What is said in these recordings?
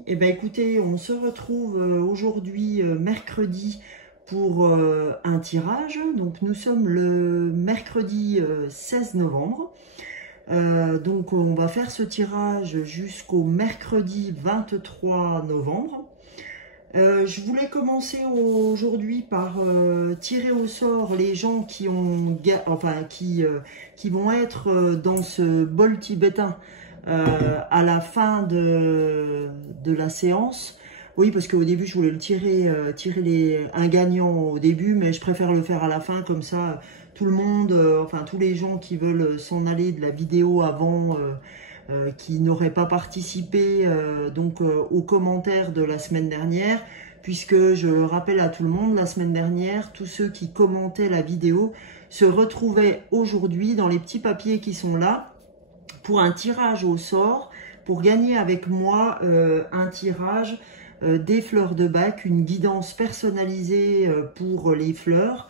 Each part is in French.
amis, eh ben écoutez, on se retrouve aujourd'hui mercredi pour un tirage. Donc nous sommes le mercredi 16 novembre. Donc on va faire ce tirage jusqu'au mercredi 23 novembre. Je voulais commencer aujourd'hui par tirer au sort les gens qui ont, qui vont être dans ce bol tibétain à la fin de la séance. Oui, parce qu'au début je voulais le tirer un gagnant au début, mais je préfère le faire à la fin, comme ça tout le monde, tous les gens qui veulent s'en aller de la vidéo avant, qui n'auraient pas participé aux commentaires de la semaine dernière, puisque je rappelle à tout le monde, la semaine dernière, tous ceux qui commentaient la vidéo se retrouvaient aujourd'hui dans les petits papiers qui sont là pour un tirage au sort, pour gagner avec moi un tirage des fleurs de Bach, une guidance personnalisée pour les fleurs,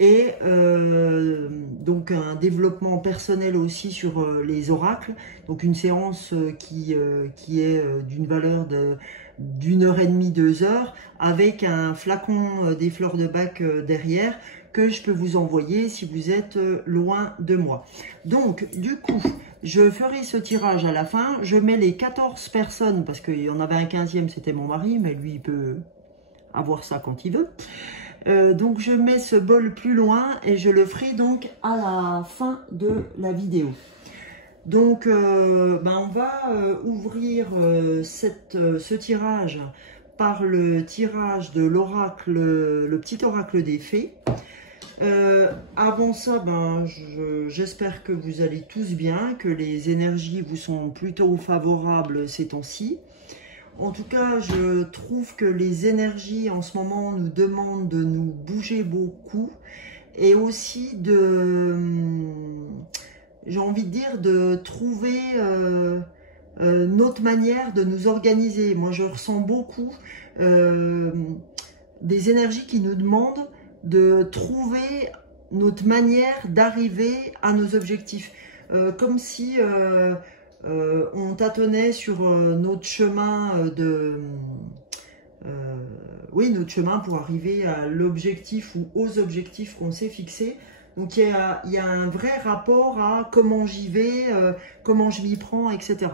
et donc un développement personnel aussi sur les oracles, donc une séance qui est d'une valeur d'1h30, 2 heures, avec un flacon des fleurs de Bach derrière, que je peux vous envoyer si vous êtes loin de moi. Donc du coup, je ferai ce tirage à la fin. Je mets les 14 personnes, parce qu'il y en avait un 15e, c'était mon mari, mais lui il peut avoir ça quand il veut. Donc je mets ce bol plus loin et je le ferai donc à la fin de la vidéo. Donc on va ouvrir ce tirage par le tirage de l'oracle, le petit oracle des fées. Avant ça, j'espère que vous allez tous bien, que les énergies vous sont plutôt favorables ces temps-ci. En tout cas, je trouve que les énergies en ce moment nous demandent de nous bouger beaucoup, et aussi j'ai envie de dire, de trouver notre manière de nous organiser. Moi, je ressens beaucoup des énergies qui nous demandent de trouver notre manière d'arriver à nos objectifs. Comme si on tâtonnait sur notre chemin notre chemin pour arriver à l'objectif ou aux objectifs qu'on s'est fixés. Donc il y a un vrai rapport à comment j'y vais, comment je m'y prends, etc.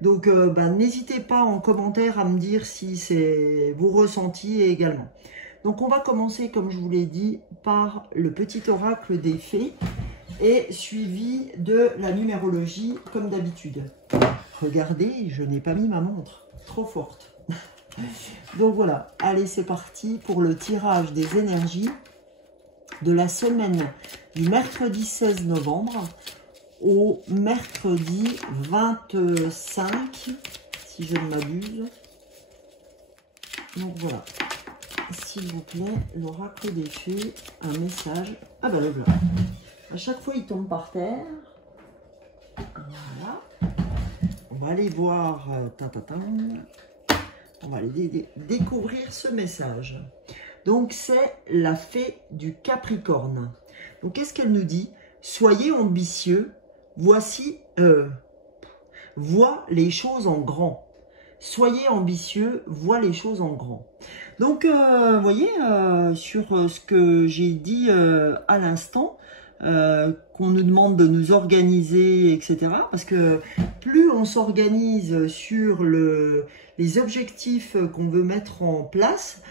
Donc n'hésitez pas en commentaire à me dire si c'est vos ressentis également. Donc on va commencer, comme je vous l'ai dit, par le petit oracle des fées, et suivi de la numérologie comme d'habitude. Regardez, je n'ai pas mis ma montre, trop forte. Donc voilà, allez, c'est parti pour le tirage des énergies de la semaine du mercredi 16 novembre au mercredi 25, si je ne m'abuse. Donc voilà, s'il vous plaît, l'oracle des fées, un message. Ah ben le voilà. À chaque fois, il tombe par terre. Voilà. On va aller voir. On va aller découvrir ce message. Donc, c'est la fée du Capricorne. Donc, qu'est-ce qu'elle nous dit? Soyez ambitieux. Voici, vois les choses en grand. Soyez ambitieux, vois les choses en grand. Donc, vous voyez, sur ce que j'ai dit à l'instant, qu'on nous demande de nous organiser, etc. Parce que plus on s'organise sur les objectifs qu'on veut mettre en place,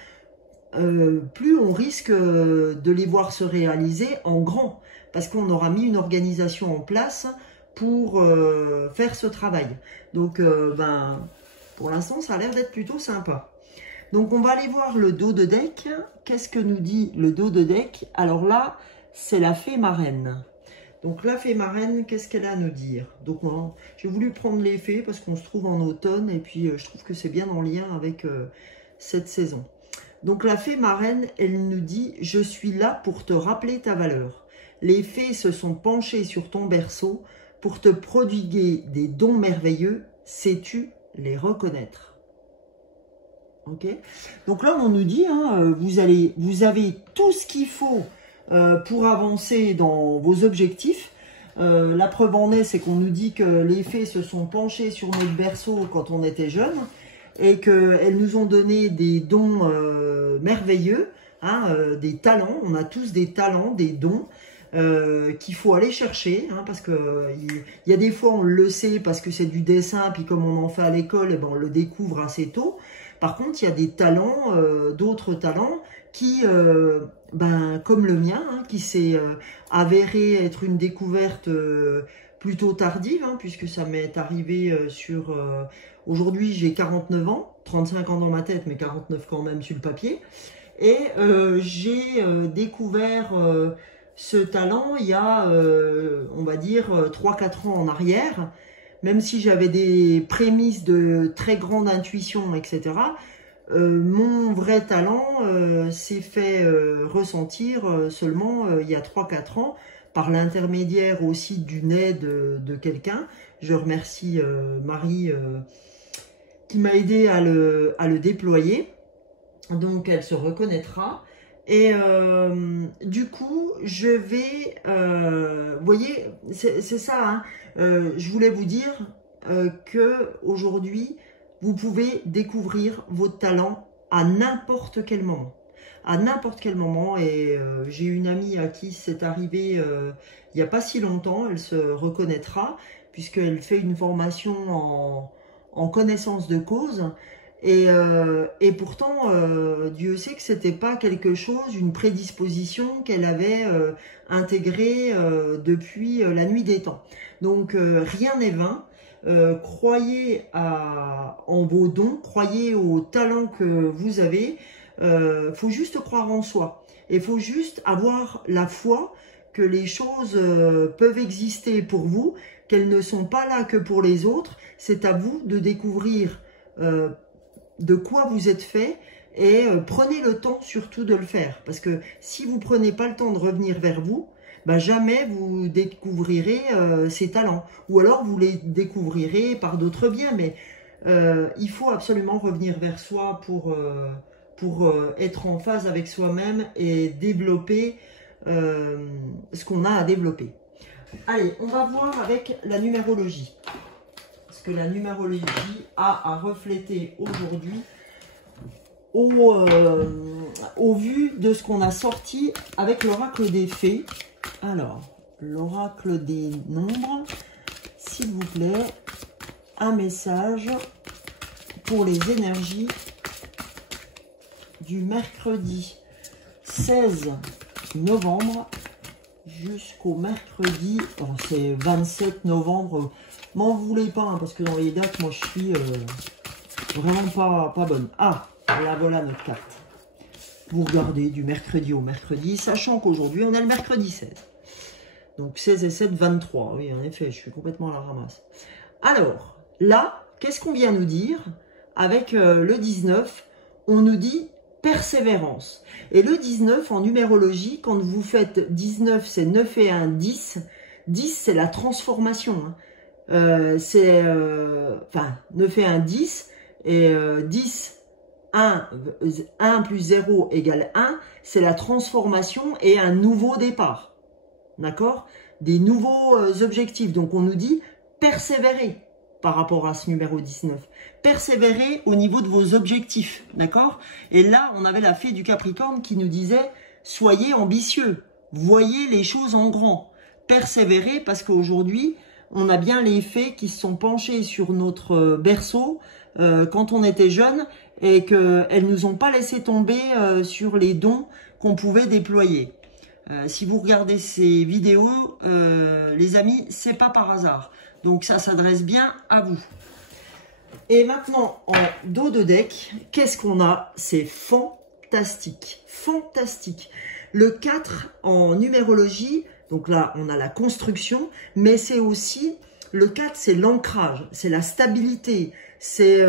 plus on risque de les voir se réaliser en grand. Parce qu'on aura mis une organisation en place pour faire ce travail. Donc, pour l'instant, ça a l'air d'être plutôt sympa. Donc, on va aller voir le dos de deck. Qu'est-ce que nous dit le dos de deck? Alors là, c'est la fée marraine. Donc la fée marraine, qu'est-ce qu'elle a à nous dire? Donc j'ai voulu prendre les fées parce qu'on se trouve en automne, et puis je trouve que c'est bien en lien avec cette saison. Donc la fée marraine, elle nous dit: je suis là pour te rappeler ta valeur. Les fées se sont penchées sur ton berceau pour te prodiguer des dons merveilleux. Sais-tu les reconnaître? Ok. Donc là, on nous dit, vous avez tout ce qu'il faut pour avancer dans vos objectifs. La preuve en est, c'est qu'on nous dit que les fées se sont penchées sur notre berceau quand on était jeune, et qu'elles nous ont donné des dons merveilleux, hein, des talents. On a tous des talents, des dons qu'il faut aller chercher, hein, parce que il y a des fois on le sait parce que c'est du dessin, puis comme on en fait à l'école, eh ben, on le découvre assez tôt. Par contre, il y a des talents, d'autres talents qui, ben, comme le mien, hein, qui s'est avéré être une découverte plutôt tardive, hein, puisque ça m'est arrivé sur... aujourd'hui, j'ai 49 ans, 35 ans dans ma tête, mais 49 quand même sur le papier. Et j'ai découvert ce talent il y a, on va dire, 3-4 ans en arrière. Même si j'avais des prémices de très grande intuition, etc., mon vrai talent s'est fait ressentir seulement il y a 3-4 ans, par l'intermédiaire aussi d'une aide de quelqu'un. Je remercie Marie qui m'a aidé à le déployer. Donc elle se reconnaîtra. Et du coup, je vais... vous voyez, c'est ça, hein, je voulais vous dire que aujourd'hui, vous pouvez découvrir votre talent à n'importe quel moment. À n'importe quel moment. Et j'ai une amie à qui c'est arrivé il n'y a pas si longtemps, elle se reconnaîtra, puisqu'elle fait une formation en connaissance de cause. Et pourtant, Dieu sait que c'était pas quelque chose, une prédisposition qu'elle avait intégrée depuis la nuit des temps. Donc rien n'est vain. Croyez en vos dons, croyez aux talents que vous avez. Faut juste croire en soi. Et faut juste avoir la foi que les choses peuvent exister pour vous, qu'elles ne sont pas là que pour les autres. C'est à vous de découvrir de quoi vous êtes fait, et prenez le temps surtout de le faire, parce que si vous prenez pas le temps de revenir vers vous, bah jamais vous découvrirez ces talents, ou alors vous les découvrirez par d'autres biens, mais il faut absolument revenir vers soi pour être en phase avec soi-même et développer ce qu'on a à développer. Allez, on va voir avec la numérologie. Que la numérologie a à refléter aujourd'hui au vu de ce qu'on a sorti avec l'oracle des fées. Alors, l'oracle des nombres, s'il vous plaît, un message pour les énergies du mercredi 16 novembre jusqu'au mercredi, c'est 27 novembre. M'en voulez pas, hein, parce que dans les dates, moi je suis vraiment pas bonne. Ah, là voilà notre carte. Vous regardez du mercredi au mercredi, sachant qu'aujourd'hui on a le mercredi 16. Donc 16 et 7, 23. Oui, en effet, je suis complètement à la ramasse. Alors, là, qu'est-ce qu'on vient nous dire? Avec le 19, on nous dit persévérance. Et le 19, en numérologie, quand vous faites 19, c'est 9 et 1, 10. 10, c'est la transformation, hein. C'est, enfin, 9 et 1, 10, et 10, 1 plus 0 égale 1, c'est la transformation et un nouveau départ, d'accord? Des nouveaux objectifs, donc on nous dit persévérer par rapport à ce numéro 19, persévérer au niveau de vos objectifs, d'accord? Et là, on avait la fée du Capricorne qui nous disait, soyez ambitieux, voyez les choses en grand, persévérer parce qu'aujourd'hui, on a bien les fées qui se sont penchées sur notre berceau quand on était jeune et qu'elles ne nous ont pas laissé tomber sur les dons qu'on pouvait déployer. Si vous regardez ces vidéos, les amis, c'est pas par hasard. Donc ça s'adresse bien à vous. Et maintenant, en dos de deck, qu'est-ce qu'on a? C'est fantastique. Fantastique. Le 4 en numérologie... Donc là, on a la construction, mais c'est aussi, le 4, c'est l'ancrage, c'est la stabilité, c'est,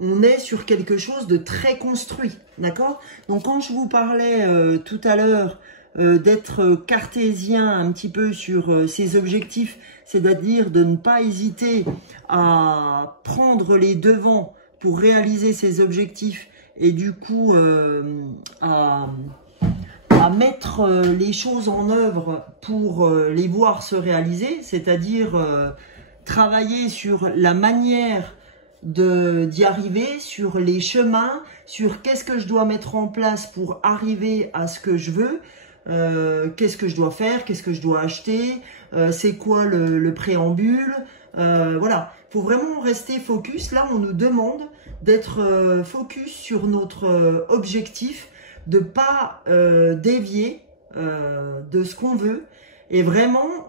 on est sur quelque chose de très construit, d'accord? Donc quand je vous parlais tout à l'heure d'être cartésien un petit peu sur ses objectifs, c'est-à-dire de ne pas hésiter à prendre les devants pour réaliser ses objectifs et du coup à mettre les choses en œuvre pour les voir se réaliser, c'est-à-dire travailler sur la manière d'y arriver, sur les chemins, sur qu'est-ce que je dois mettre en place pour arriver à ce que je veux, qu'est-ce que je dois faire, qu'est-ce que je dois acheter, c'est quoi le préambule, voilà. Il faut vraiment rester focus. Là, on nous demande d'être focus sur notre objectif, de pas dévier de ce qu'on veut et vraiment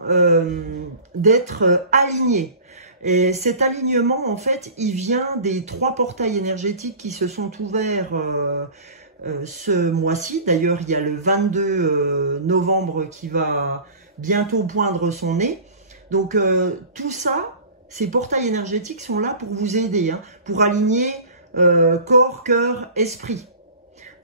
d'être aligné. Et cet alignement, en fait, il vient des 3 portails énergétiques qui se sont ouverts ce mois-ci. D'ailleurs, il y a le 22 novembre qui va bientôt poindre son nez. Donc, tout ça, ces portails énergétiques sont là pour vous aider, hein, pour aligner corps, cœur, esprit.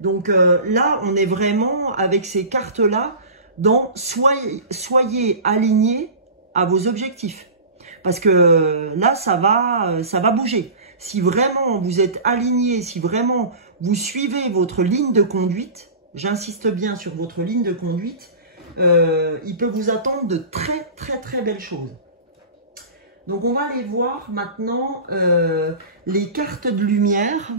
Donc là, on est vraiment avec ces cartes-là dans soyez alignés à vos objectifs. Parce que là, ça va bouger. Si vraiment vous êtes aligné, si vraiment vous suivez votre ligne de conduite, j'insiste bien sur votre ligne de conduite, il peut vous attendre de très belles choses. Donc on va aller voir maintenant les cartes de lumière.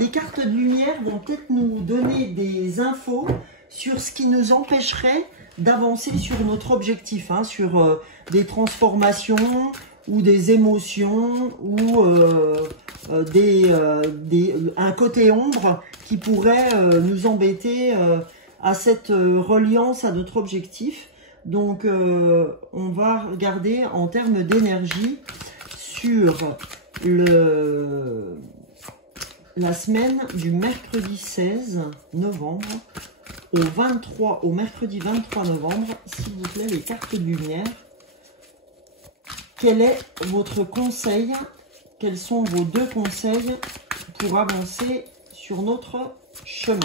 Les cartes de lumière vont peut-être nous donner des infos sur ce qui nous empêcherait d'avancer sur notre objectif, hein, sur des transformations ou des émotions ou un côté ombre qui pourrait nous embêter à cette reliance à notre objectif. Donc, on va regarder en termes d'énergie sur la semaine du mercredi 16 novembre au mercredi 23 novembre, s'il vous plaît, les cartes de lumière. Quel est votre conseil? Quels sont vos 2 conseils pour avancer sur notre chemin?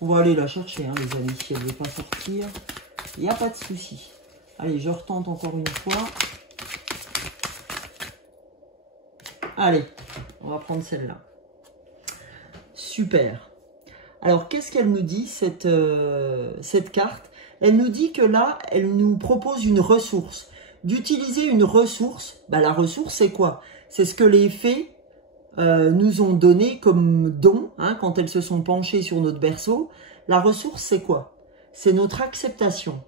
On va aller la chercher, hein, les amis. Si elle ne veut pas sortir, il n'y a pas de souci. Allez, je retente encore une fois. Allez, on va prendre celle-là. Super. Alors, qu'est-ce qu'elle nous dit, cette carte? Elle nous dit que là, elle nous propose une ressource. D'utiliser une ressource. Bah, la ressource, c'est quoi? C'est ce que les fées nous ont donné comme don, hein, quand elles se sont penchées sur notre berceau. La ressource, c'est quoi? C'est notre acceptation.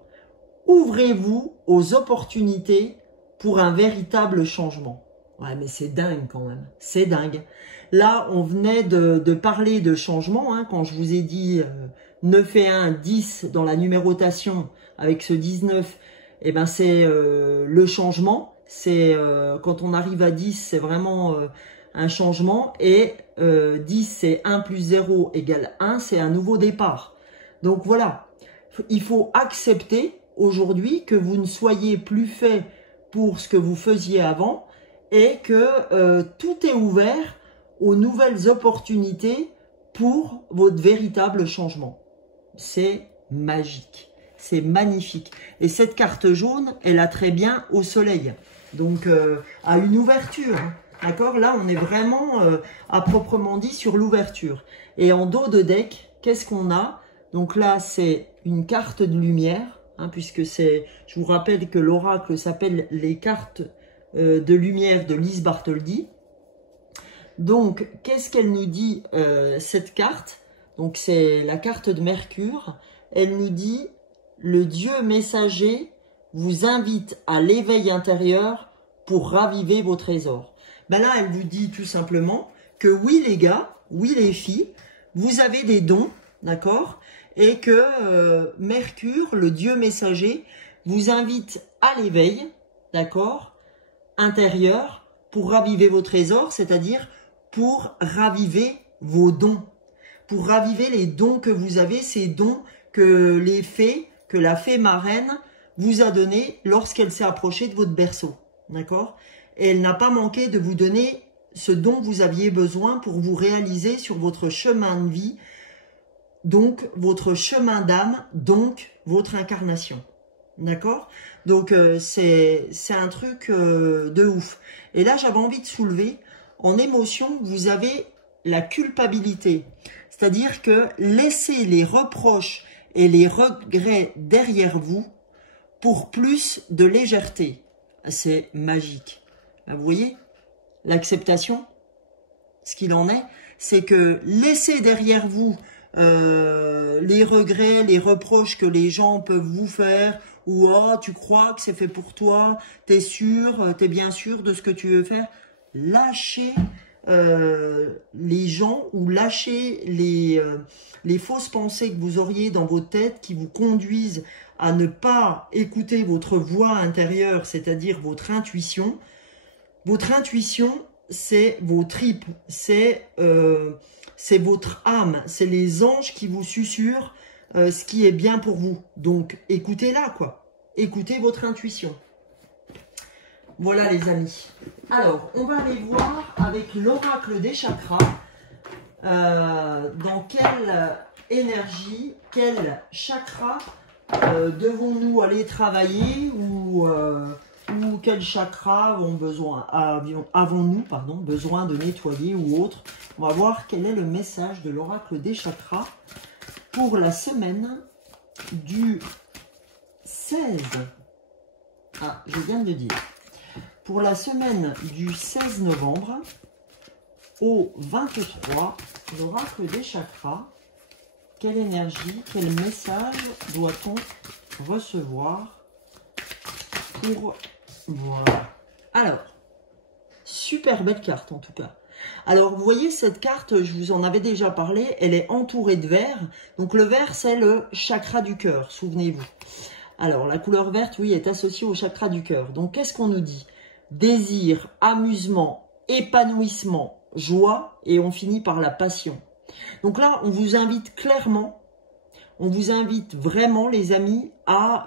Ouvrez-vous aux opportunités pour un véritable changement. Ouais, mais c'est dingue quand même, c'est dingue. Là, on venait de parler de changement, hein, quand je vous ai dit 9 et 1, 10 dans la numérotation, avec ce 19, eh ben c'est le changement. C'est quand on arrive à 10, c'est vraiment un changement. Et 10, c'est 1 plus 0 égale 1, c'est un nouveau départ. Donc voilà, il faut accepter aujourd'hui que vous ne soyez plus fait pour ce que vous faisiez avant, et que tout est ouvert aux nouvelles opportunités pour votre véritable changement. C'est magique, c'est magnifique. Et cette carte jaune, elle a très bien au soleil, donc à une ouverture. D'accord? Là, on est vraiment à proprement dit sur l'ouverture. Et en dos de deck, qu'est-ce qu'on a? Donc là, c'est une carte de lumière, hein, puisque c'est, je vous rappelle que l'oracle s'appelle les cartes de lumière de Lise Bartholdi. Donc, qu'est-ce qu'elle nous dit, cette carte? Donc, c'est la carte de Mercure. Elle nous dit, le Dieu messager vous invite à l'éveil intérieur pour raviver vos trésors. Ben là, elle vous dit tout simplement que oui, les gars, oui, les filles, vous avez des dons, d'accord? Et que Mercure, le Dieu messager, vous invite à l'éveil, d'accord, intérieur, pour raviver vos trésors, c'est-à-dire pour raviver vos dons, pour raviver les dons que vous avez, ces dons que les fées, que la fée marraine vous a donnés lorsqu'elle s'est approchée de votre berceau, d'accord? Et elle n'a pas manqué de vous donner ce dont vous aviez besoin pour vous réaliser sur votre chemin de vie, donc votre chemin d'âme, donc votre incarnation. D'accord? Donc c'est un truc de ouf. Et là, j'avais envie de soulever, en émotion, vous avez la culpabilité. C'est-à-dire que laissez les reproches et les regrets derrière vous pour plus de légèreté. c'est magique. Vous voyez, l'acceptation, ce qu'il en est, c'est que laissez derrière vous les regrets, les reproches que les gens peuvent vous faire, ou oh, tu crois que c'est fait pour toi, t'es sûr, t'es bien sûr de ce que tu veux faire. Lâchez les gens ou lâchez les fausses pensées que vous auriez dans votre tête qui vous conduisent à ne pas écouter votre voix intérieure, c'est-à-dire votre intuition. Votre intuition, c'est vos tripes, c'est votre âme, c'est les anges qui vous susurrent ce qui est bien pour vous. Donc, écoutez-la, quoi. Écoutez votre intuition. Voilà, les amis. Alors, on va aller voir avec l'oracle des chakras dans quelle énergie, quel chakra devons-nous aller travailler ou quels chakras avons-nous besoin de nettoyer ou autre. On va voir quel est le message de l'oracle des chakras pour la semaine du 16. Ah, je viens de le dire. Pour la semaine du 16 novembre au 23, l'oracle des chakras, quelle énergie, quel message doit-on recevoir pour... Voilà. Alors, super belle carte en tout cas. Alors, vous voyez cette carte, je vous en avais déjà parlé, elle est entourée de vert. Donc, le vert, c'est le chakra du cœur, souvenez-vous. Alors, la couleur verte, oui, est associée au chakra du cœur. Donc, qu'est-ce qu'on nous dit? Désir, amusement, épanouissement, joie, et on finit par la passion. Donc là, on vous invite clairement, on vous invite vraiment, les amis, à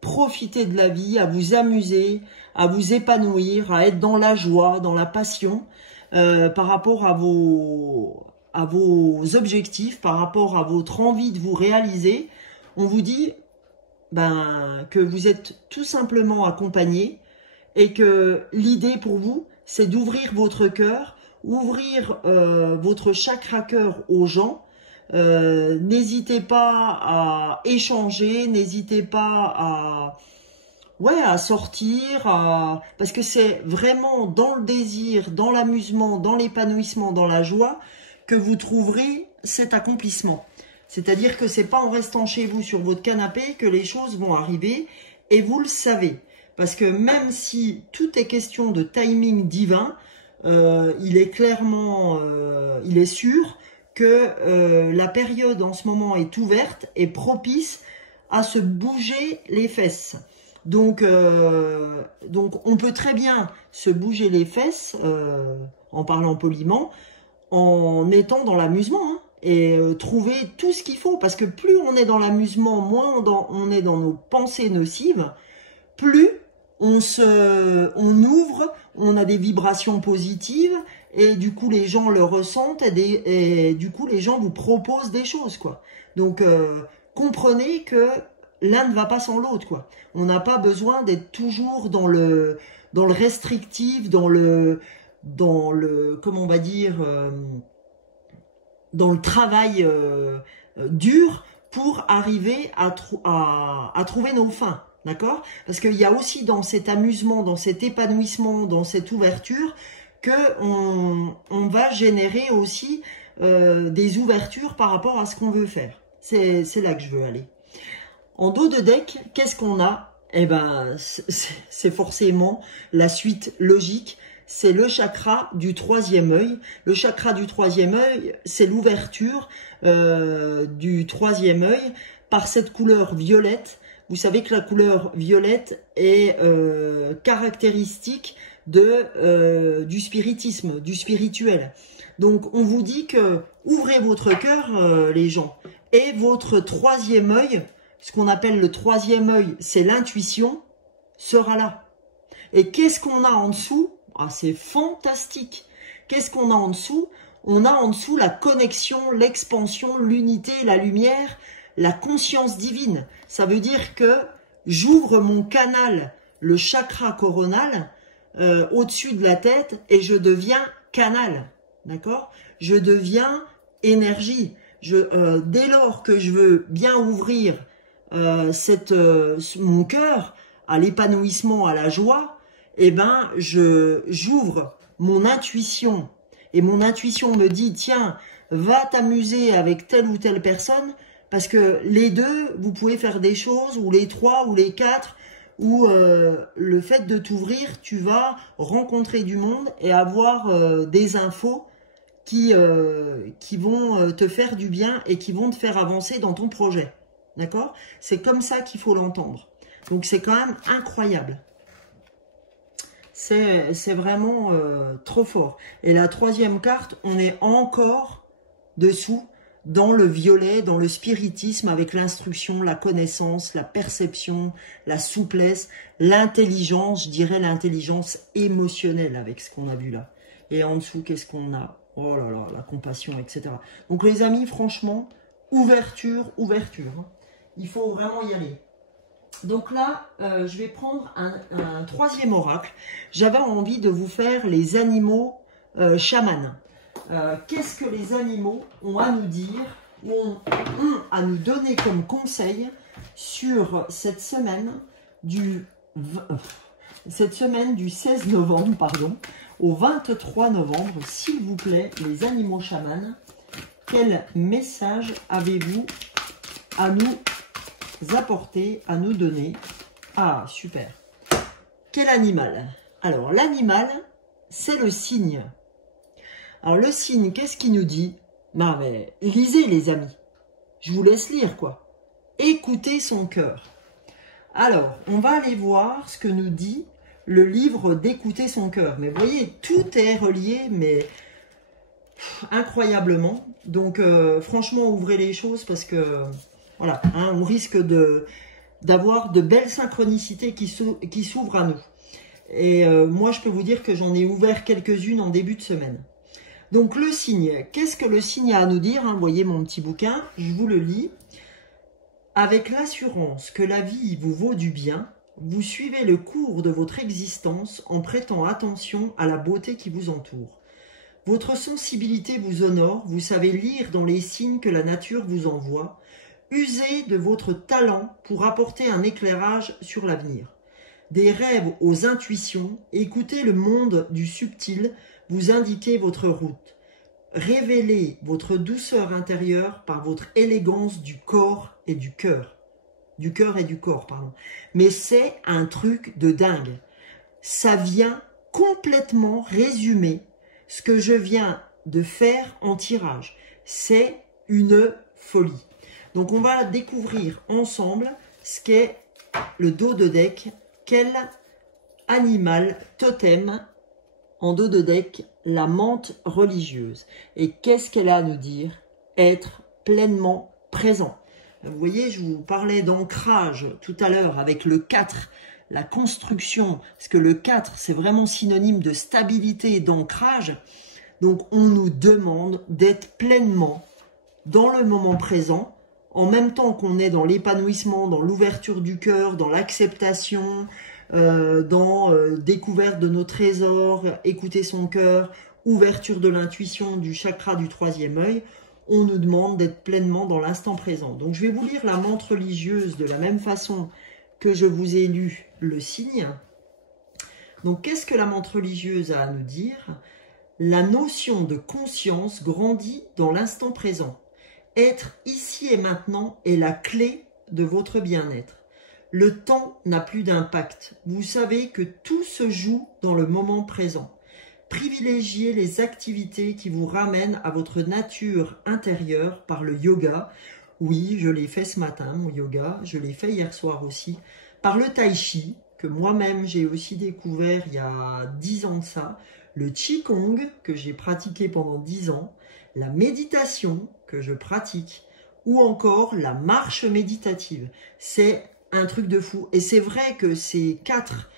profiter de la vie, à vous amuser, à vous épanouir, à être dans la joie, dans la passion, par rapport à vos objectifs, par rapport à votre envie de vous réaliser. On vous dit que vous êtes tout simplement accompagné et que l'idée pour vous, c'est d'ouvrir votre cœur, ouvrir votre chakra cœur aux gens. N'hésitez pas à échanger, n'hésitez pas à sortir, parce que c'est vraiment dans le désir, dans l'amusement, dans l'épanouissement, dans la joie que vous trouverez cet accomplissement. C'est-à-dire que c'est pas en restant chez vous sur votre canapé que les choses vont arriver, et vous le savez. Parce que même si tout est question de timing divin, il est clairement, il est sûr que la période en ce moment est ouverte et propice à se bouger les fesses. Donc on peut très bien se bouger les fesses, en parlant poliment, en étant dans l'amusement, hein, et trouver tout ce qu'il faut. Parce que plus on est dans l'amusement, moins on est dans nos pensées nocives, plus on ouvre, on a des vibrations positives, et du coup les gens le ressentent, et du coup les gens vous proposent des choses, quoi. Donc comprenez que l'un ne va pas sans l'autre, quoi. On n'a pas besoin d'être toujours dans le restrictif, dans le comment on va dire, dans le travail dur pour arriver à trouver nos fins. D'accord? Parce qu'il y a aussi dans cet amusement, dans cet épanouissement, dans cette ouverture, qu'on va générer aussi des ouvertures par rapport à ce qu'on veut faire. C'est là que je veux aller. En dos de deck, qu'est-ce qu'on a? Eh ben, c'est forcément la suite logique. C'est le chakra du troisième œil. Le chakra du troisième œil, c'est l'ouverture du troisième œil par cette couleur violette. Vous savez que la couleur violette est caractéristique du spiritisme, du spirituel. Donc, on vous dit que ouvrez votre cœur, les gens, et votre troisième œil, ce qu'on appelle le troisième œil, c'est l'intuition, sera là. Et qu'est-ce qu'on a en dessous? Ah, c'est fantastique. Qu'est-ce qu'on a en dessous? On a en dessous la connexion, l'expansion, l'unité, la lumière, la conscience divine. Ça veut dire que j'ouvre mon canal, le chakra coronal, au-dessus de la tête, et je deviens canal. D'accord? Je deviens énergie. Dès lors que je veux bien ouvrir mon cœur à l'épanouissement, à la joie, eh ben, j'ouvre mon intuition. Et mon intuition me dit, tiens, va t'amuser avec telle ou telle personne, parce que les deux, vous pouvez faire des choses, ou les trois, ou les quatre, où le fait de t'ouvrir, tu vas rencontrer du monde et avoir des infos qui vont te faire du bien et qui vont te faire avancer dans ton projet. D'accord? C'est comme ça qu'il faut l'entendre. Donc c'est quand même incroyable. C'est vraiment trop fort. Et la troisième carte, on est encore dessous, dans le violet, dans le spiritisme, avec l'instruction, la connaissance, la perception, la souplesse, l'intelligence, je dirais l'intelligence émotionnelle avec ce qu'on a vu là. Et en dessous, qu'est-ce qu'on a? Oh là là, la compassion, etc. Donc les amis, franchement, ouverture, ouverture. Hein. Il faut vraiment y aller. Donc là, je vais prendre un troisième oracle. J'avais envie de vous faire les animaux chamans. Qu'est-ce que les animaux ont à nous dire, ou ont à nous donner comme conseil sur cette semaine du 16 novembre au 23 novembre, s'il vous plaît, les animaux chamans, quel message avez-vous à nous apporter, à nous donner? Ah, super. Quel animal? Alors, l'animal, c'est le cygne. Alors, le cygne, qu'est-ce qu'il nous dit? Non, mais lisez, les amis. Je vous laisse lire, quoi. Écoutez son cœur. Alors, on va aller voir ce que nous dit le livre d'Écouter son cœur. Mais vous voyez, tout est relié, mais incroyablement. Donc, franchement, ouvrez les choses parce que, voilà, hein, on risque d'avoir de belles synchronicités qui s'ouvrent à nous. Et moi, je peux vous dire que j'en ai ouvert quelques-unes en début de semaine. Donc, le cygne, qu'est-ce que le cygne a à nous dire, hein? Vous voyez mon petit bouquin, je vous le lis. Avec l'assurance que la vie vous vaut du bien, vous suivez le cours de votre existence en prêtant attention à la beauté qui vous entoure. Votre sensibilité vous honore, vous savez lire dans les signes que la nature vous envoie. Usez de votre talent pour apporter un éclairage sur l'avenir. Des rêves aux intuitions, écoutez le monde du subtil, vous indiquez votre route. Révélez votre douceur intérieure par votre élégance du corps et du cœur. Du cœur et du corps, pardon. Mais c'est un truc de dingue. Ça vient complètement résumer ce que je viens de faire en tirage. C'est une folie. Donc on va découvrir ensemble ce qu'est le dos de deck. Quel animal totem en dos de deck, la menthe religieuse. Et qu'est-ce qu'elle a à nous dire? Être pleinement présent. Vous voyez, je vous parlais d'ancrage tout à l'heure avec le 4, la construction, parce que le 4, c'est vraiment synonyme de stabilité et d'ancrage. Donc, on nous demande d'être pleinement dans le moment présent, en même temps qu'on est dans l'épanouissement, dans l'ouverture du cœur, dans l'acceptation, dans découverte de nos trésors, écouter son cœur, ouverture de l'intuition, du chakra du troisième œil. On nous demande d'être pleinement dans l'instant présent. Donc, je vais vous lire la menthe religieuse de la même façon que je vous ai lu le cygne. Donc, qu'est-ce que la menthe religieuse a à nous dire? La notion de conscience grandit dans l'instant présent. Être ici et maintenant est la clé de votre bien-être. Le temps n'a plus d'impact. Vous savez que tout se joue dans le moment présent. Privilégiez les activités qui vous ramènent à votre nature intérieure par le yoga. Oui, je l'ai fait ce matin, mon yoga. Je l'ai fait hier soir aussi. Par le tai chi, que moi-même j'ai aussi découvert il y a 10 ans de ça. Le qigong, que j'ai pratiqué pendant 10 ans. La méditation, que je pratique. Ou encore la marche méditative. C'est un truc de fou. Et c'est vrai que ces quatre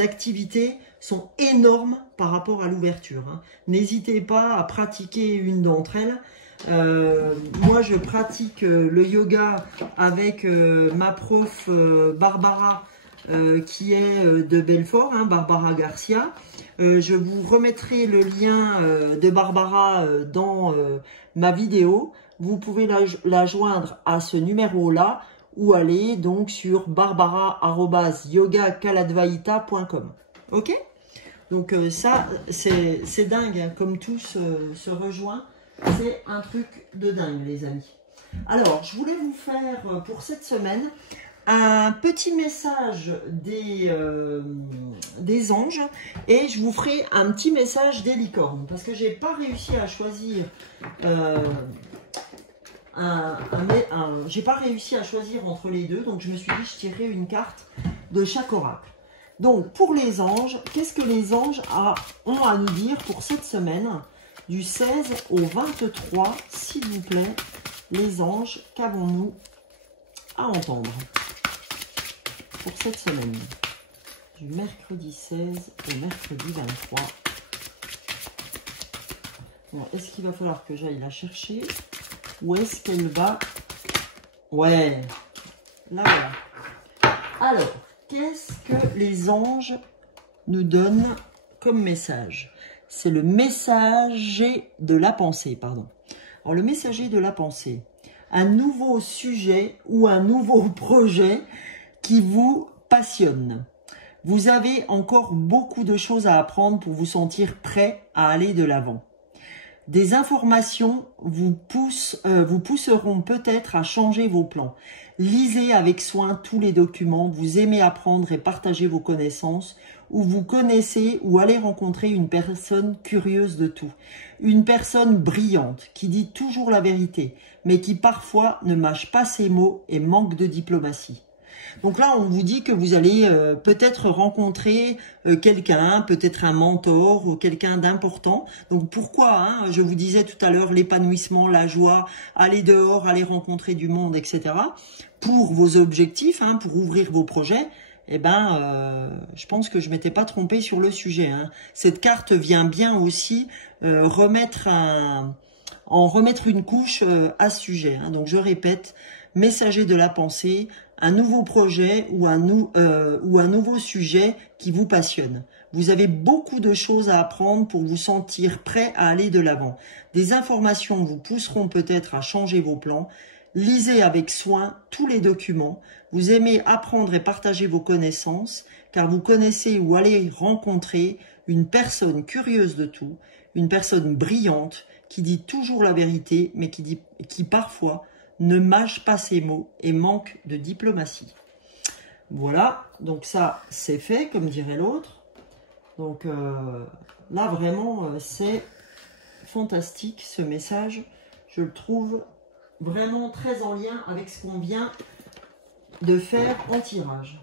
activités sont énormes par rapport à l'ouverture. Hein. N'hésitez pas à pratiquer une d'entre elles. Moi, je pratique le yoga avec ma prof Barbara, qui est de Belfort, hein, Barbara Garcia. Je vous remettrai le lien de Barbara dans ma vidéo. Vous pouvez la joindre à ce numéro-là ou aller donc sur barbara@yogakaladvaita.com. Ok? Donc ça, c'est dingue, hein, comme tout se rejoint. C'est un truc de dingue, les amis. Alors, je voulais vous faire pour cette semaine un petit message des anges et je vous ferai un petit message des licornes parce que j'ai pas réussi à choisir j'ai pas réussi à choisir entre les deux, donc je me suis dit je tirerai une carte de chaque oracle. Donc pour les anges, qu'est-ce que les anges ont à nous dire pour cette semaine du 16 au 23, s'il vous plaît, les anges, qu'avons-nous à entendre pour cette semaine, du mercredi 16 au mercredi 23. Bon, est-ce qu'il va falloir que j'aille la chercher ou est-ce qu'elle va... Ouais, là voilà. Alors, qu'est-ce que les anges nous donnent comme message? C'est le messager de la pensée, pardon. Alors, le messager de la pensée, un nouveau sujet ou un nouveau projet qui vous passionne. Vous avez encore beaucoup de choses à apprendre pour vous sentir prêt à aller de l'avant. Des informations vous pousseront peut-être à changer vos plans. Lisez avec soin tous les documents, vous aimez apprendre et partager vos connaissances, ou vous connaissez ou allez rencontrer une personne curieuse de tout. Une personne brillante qui dit toujours la vérité, mais qui parfois ne mâche pas ses mots et manque de diplomatie. Donc là, on vous dit que vous allez peut-être rencontrer quelqu'un, peut-être un mentor ou quelqu'un d'important. Donc pourquoi, hein, je vous disais tout à l'heure, l'épanouissement, la joie, aller dehors, aller rencontrer du monde, etc. Pour vos objectifs, hein, pour ouvrir vos projets, eh ben, je pense que je m'étais pas trompée sur le sujet. Hein. Cette carte vient bien aussi remettre une couche à ce sujet. Hein. Donc je répète, messager de la pensée, un nouveau projet ou un nouveau sujet qui vous passionne. Vous avez beaucoup de choses à apprendre pour vous sentir prêt à aller de l'avant. Des informations vous pousseront peut-être à changer vos plans. Lisez avec soin tous les documents. Vous aimez apprendre et partager vos connaissances, car vous connaissez ou allez rencontrer une personne curieuse de tout, une personne brillante qui dit toujours la vérité, mais qui parfois ne mâche pas ses mots et manque de diplomatie. Voilà, donc ça c'est fait, comme dirait l'autre. Donc là vraiment c'est fantastique ce message. Je le trouve vraiment très en lien avec ce qu'on vient de faire en tirage.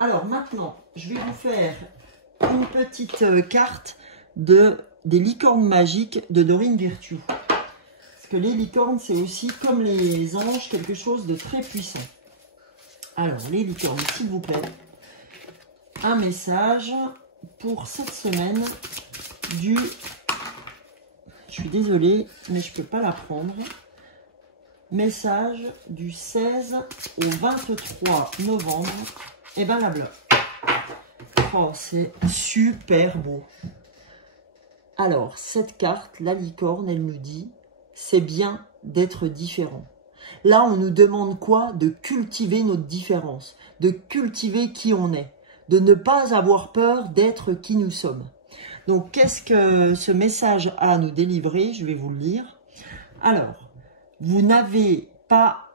Alors maintenant, je vais vous faire une petite carte des licornes magiques de Dorine Virtue. Que les licornes, c'est aussi, comme les anges, quelque chose de très puissant. Alors, les licornes, s'il vous plaît, un message pour cette semaine du... Je suis désolée, mais je ne peux pas la prendre. Message du 16 au 23 novembre. Et ben la bleue. Oh, c'est super beau. Alors, cette carte, la licorne, elle nous dit... c'est bien d'être différent. Là, on nous demande quoi? De cultiver notre différence, de cultiver qui on est, de ne pas avoir peur d'être qui nous sommes. Donc, qu'est-ce que ce message a à nous délivrer? Je vais vous le lire. Alors, vous n'avez pas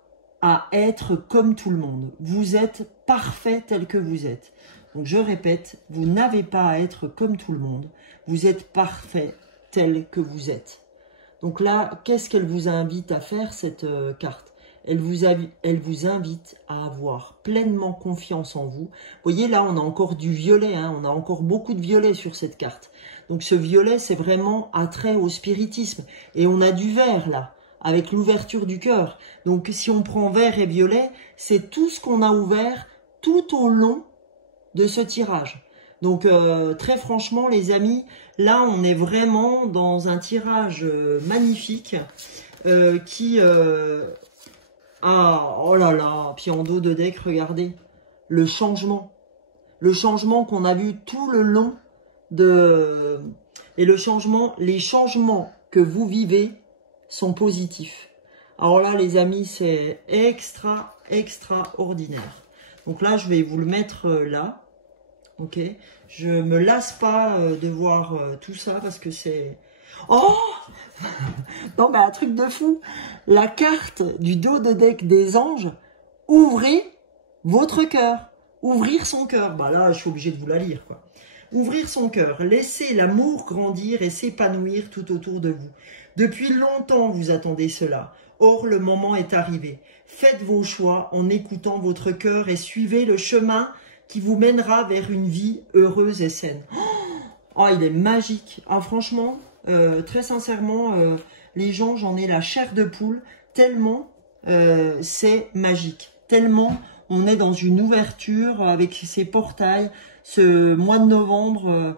à être comme tout le monde. Vous êtes parfait tel que vous êtes. Donc, je répète, vous n'avez pas à être comme tout le monde. Vous êtes parfait tel que vous êtes. Donc là, qu'est-ce qu'elle vous invite à faire, cette carte? Elle vous invite à avoir pleinement confiance en vous. Vous voyez, là, on a encore du violet, hein, on a encore beaucoup de violet sur cette carte. Donc ce violet, c'est vraiment attrait au spiritisme. Et on a du vert, là, avec l'ouverture du cœur. Donc si on prend vert et violet, c'est tout ce qu'on a ouvert tout au long de ce tirage. Donc très franchement les amis, là on est vraiment dans un tirage magnifique qui... ah, oh là là, puis en dos de deck, regardez, le changement qu'on a vu tout le long de... Et les changements que vous vivez sont positifs. Alors là les amis, c'est extra, extraordinaire. Donc là, je vais vous le mettre là. Ok, je me lasse pas de voir tout ça parce que c'est... Oh non mais un truc de fou. La carte du dos de deck des anges, ouvrez votre cœur. Ouvrir son cœur. Bah là, je suis obligé de vous la lire, quoi. Ouvrir son cœur. Laissez l'amour grandir et s'épanouir tout autour de vous. Depuis longtemps, vous attendez cela. Or, le moment est arrivé. Faites vos choix en écoutant votre cœur et suivez le chemin qui vous mènera vers une vie heureuse et saine. Oh, il est magique. Ah, franchement, très sincèrement, les gens, j'en ai la chair de poule, tellement c'est magique. Tellement on est dans une ouverture avec ces portails. Ce mois de novembre,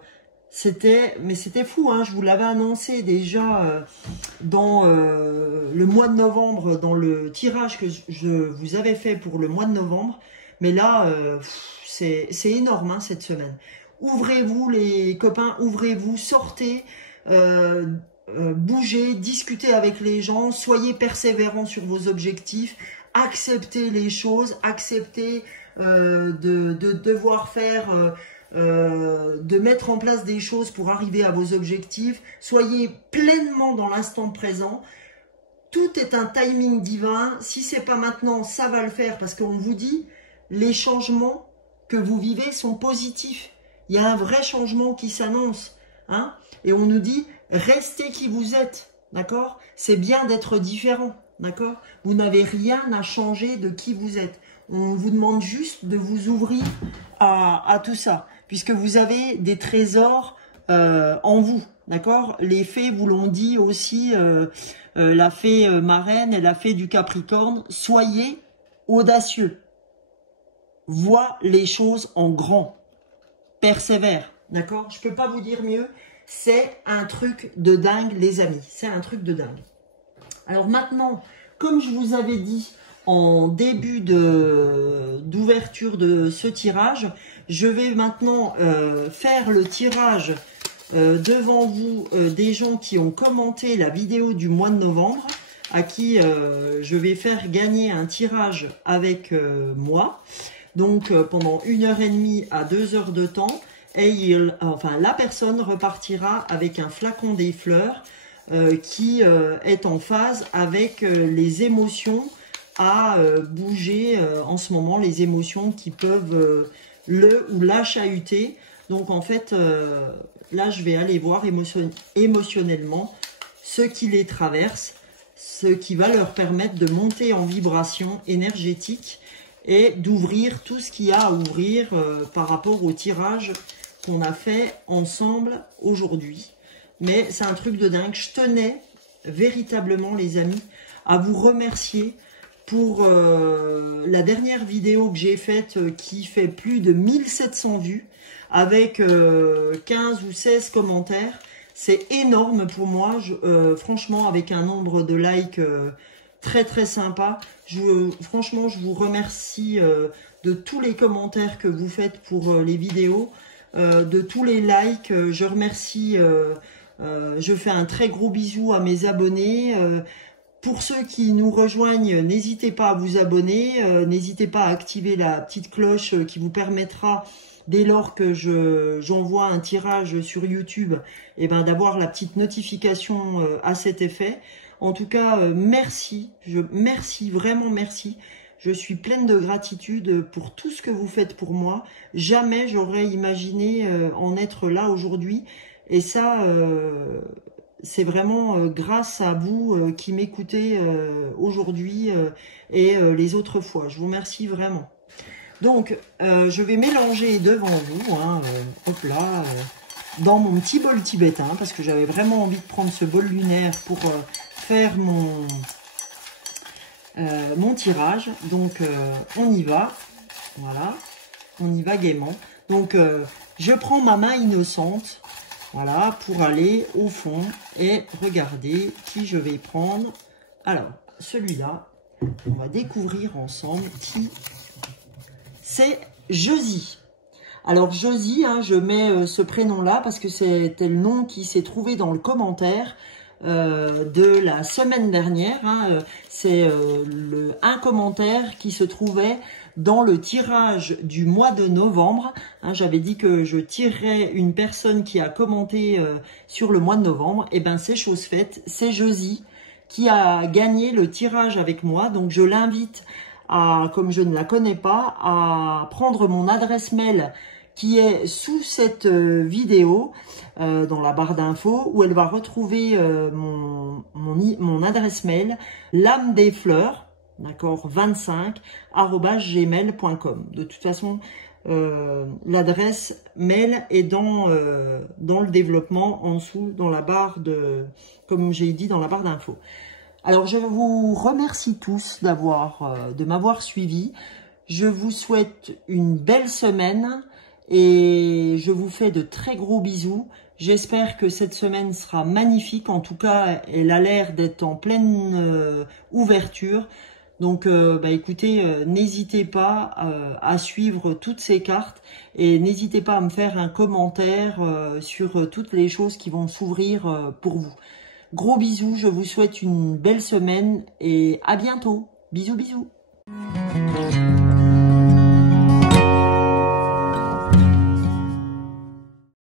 c'était fou, hein, je vous l'avais annoncé déjà dans le mois de novembre, dans le tirage que je vous avais fait pour le mois de novembre. Mais là, c'est énorme, hein, cette semaine. Ouvrez-vous les copains, ouvrez-vous, sortez, bougez, discutez avec les gens, soyez persévérants sur vos objectifs, acceptez les choses, acceptez de devoir faire, de mettre en place des choses pour arriver à vos objectifs, soyez pleinement dans l'instant présent. Tout est un timing divin, si c'est pas maintenant, ça va le faire parce qu'on vous dit, les changements que vous vivez sont positifs. Il y a un vrai changement qui s'annonce, hein, et on nous dit, restez qui vous êtes, d'accord? C'est bien d'être différent, d'accord? Vous n'avez rien à changer de qui vous êtes. On vous demande juste de vous ouvrir à tout ça, puisque vous avez des trésors en vous, d'accord? Les fées vous l'ont dit aussi, la fée marraine et la fée du Capricorne, soyez audacieux. Vois les choses en grand. Persévère, d'accord? Je peux pas vous dire mieux. C'est un truc de dingue, les amis. C'est un truc de dingue. Alors maintenant, comme je vous avais dit en début d'ouverture de ce tirage, je vais maintenant faire le tirage devant vous des gens qui ont commenté la vidéo du mois de novembre, à qui je vais faire gagner un tirage avec moi. Donc pendant 1h30 à 2 heures de temps, et la personne repartira avec un flacon des fleurs qui est en phase avec les émotions à bouger en ce moment, les émotions qui peuvent le ou la chahuter. Donc en fait, là je vais aller voir émotionnellement ce qui les traverse, ce qui va leur permettre de monter en vibration énergétique et d'ouvrir tout ce qu'il y a à ouvrir par rapport au tirage qu'on a fait ensemble aujourd'hui. Mais c'est un truc de dingue. Je tenais véritablement, les amis, à vous remercier pour la dernière vidéo que j'ai faite qui fait plus de 1700 vues avec 15 ou 16 commentaires. C'est énorme pour moi, franchement, avec un nombre de likes très très sympa. Franchement, je vous remercie de tous les commentaires que vous faites pour les vidéos, de tous les likes. Je remercie, je fais un très gros bisou à mes abonnés. Pour ceux qui nous rejoignent, n'hésitez pas à vous abonner, n'hésitez pas à activer la petite cloche qui vous permettra, dès lors que j'envoie un tirage sur YouTube, eh ben, d'avoir la petite notification à cet effet. En tout cas, merci, merci, vraiment merci. Je suis pleine de gratitude pour tout ce que vous faites pour moi. Jamais j'aurais imaginé en être là aujourd'hui. Et ça, c'est vraiment grâce à vous qui m'écoutez aujourd'hui et les autres fois. Je vous remercie vraiment. Donc, je vais mélanger devant vous, hein, hop là, dans mon petit bol tibétain, parce que j'avais vraiment envie de prendre ce bol lunaire pour faire mon tirage. Donc, on y va, voilà, on y va gaiement. Donc, je prends ma main innocente, voilà, pour aller au fond et regarder qui je vais prendre. Alors, celui-là, on va découvrir ensemble qui... C'est Josie. Alors Josie, hein, je mets ce prénom-là parce que c'était le nom qui s'est trouvé dans le commentaire. de la semaine dernière. Hein. C'est un commentaire qui se trouvait dans le tirage du mois de novembre. Hein, j'avais dit que je tirerais une personne qui a commenté sur le mois de novembre. Et ben c'est chose faite, c'est Josie qui a gagné le tirage avec moi. Donc je l'invite à, comme je ne la connais pas, à prendre mon adresse mail qui est sous cette vidéo, dans la barre d'infos, où elle va retrouver mon adresse mail, l'âme des fleurs, d'accord, 25@gmail.com. De toute façon, l'adresse mail est dans le développement, en dessous, dans la barre de, comme j'ai dit, dans la barre d'infos. Alors, je vous remercie tous de m'avoir suivi. Je vous souhaite une belle semaine et je vous fais de très gros bisous. J'espère que cette semaine sera magnifique. En tout cas, elle a l'air d'être en pleine ouverture. Donc, écoutez, n'hésitez pas à suivre toutes ces cartes et n'hésitez pas à me faire un commentaire sur toutes les choses qui vont s'ouvrir pour vous. Gros bisous, je vous souhaite une belle semaine et à bientôt. Bisous, bisous.